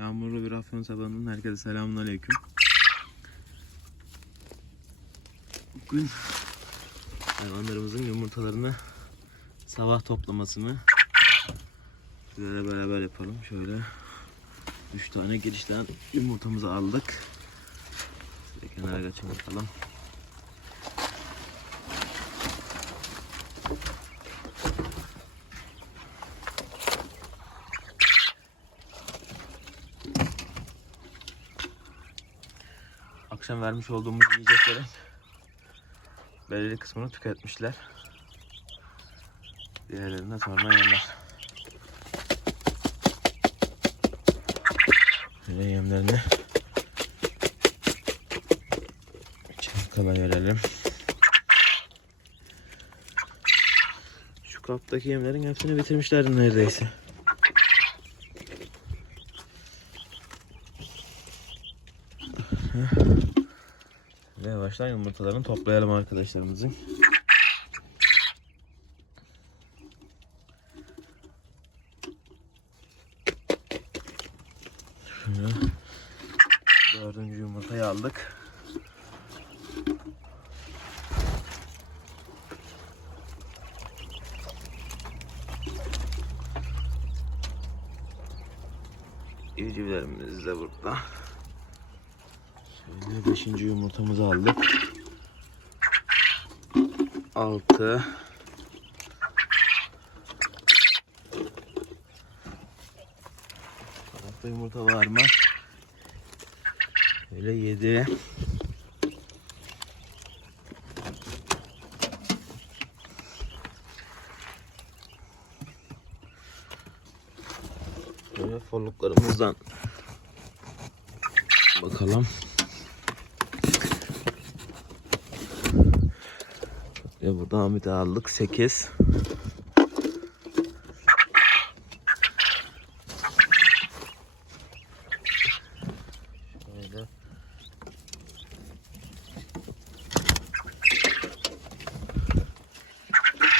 Yağmurlu bir Afyon sabahından herkese selamun aleyküm. Bugün hayvanlarımızın yumurtalarını sabah toplamasını sizlerle beraber yapalım. Şöyle 3 tane girişten yumurtamızı aldık. Şöyle kenara geçelim bakalım. Akşam vermiş olduğumuz yiyeceklerin belirli kısmını tüketmişler. Diğerlerini de sonra yerler. Şöyle yemlerini çalkala verelim. Şu kaptaki yemlerin hepsini bitirmişlerdi neredeyse. Yavaştan yumurtalarını toplayalım arkadaşlarımızın. Şöyle dördüncü yumurtayı aldık. Civcivlerimiz de burada. Şöyle beşinci yumurtamızı aldık. Altı. Tarafta yumurta var mı? Şöyle yedi. Böyle folluklarımızdan bakalım. Buradan bir daha aldık 8. Şöyle.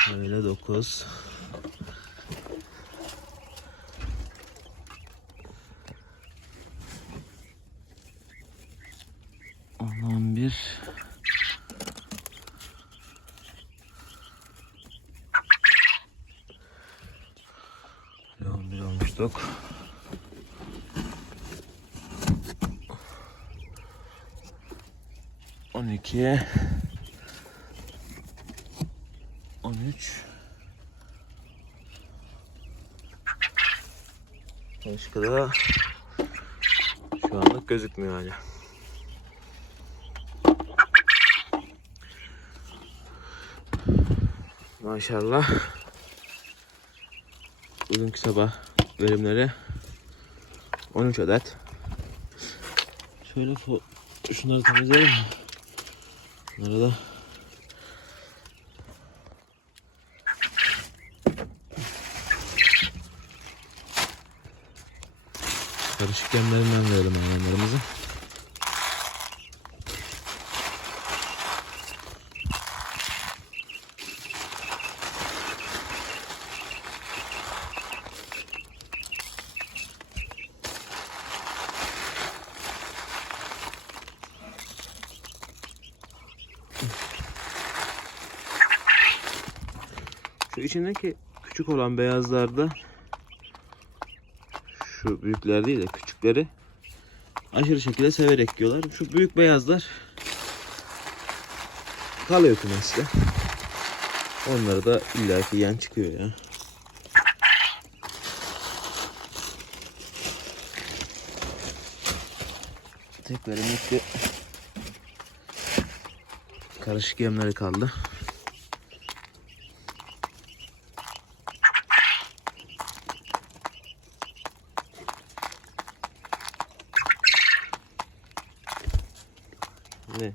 Şöyle 9. On bir. Olmuştuk. On iki. On üç. Başka da şu anlık gözükmüyor hala. Maşallah. Bugünkü sabah verimleri 13 adet. Şöyle şunları temizleyelim mi? Bunları da karışık yemlerinden verelim hayvanlarımızı. Şu içindeki küçük olan beyazlarda şu büyükler değil de küçükleri aşırı şekilde severek yiyorlar. Şu büyük beyazlar kalıyor kümeste. Onları da illaki yiyen çıkıyor ya. Tek verimlikli karışık yemleri kaldı. Ne?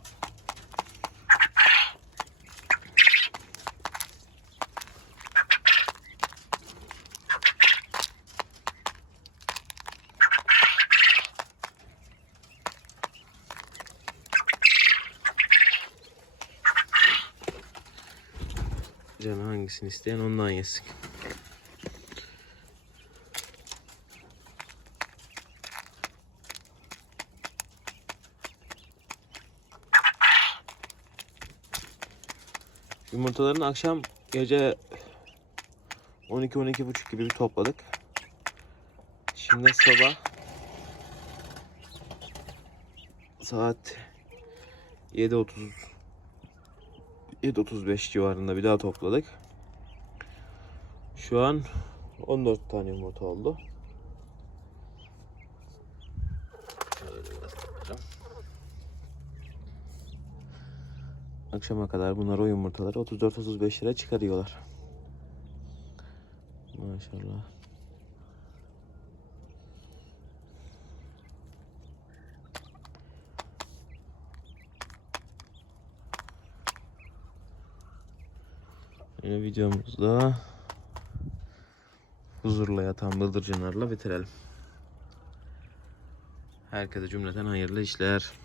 Canı hangisini isteyen ondan yesin. Yumurtalarını akşam gece 12-12.30 gibi bir topladık. Şimdi sabah saat 7.30 7.35 civarında bir daha topladık. Şu an 14 tane yumurta oldu. Akşama kadar bunlar o yumurtaları 34-35 lira çıkarıyorlar. Maşallah. Yine videomuzda huzurla yatan bıldırcınlarla bitirelim. Herkese cümleten hayırlı işler.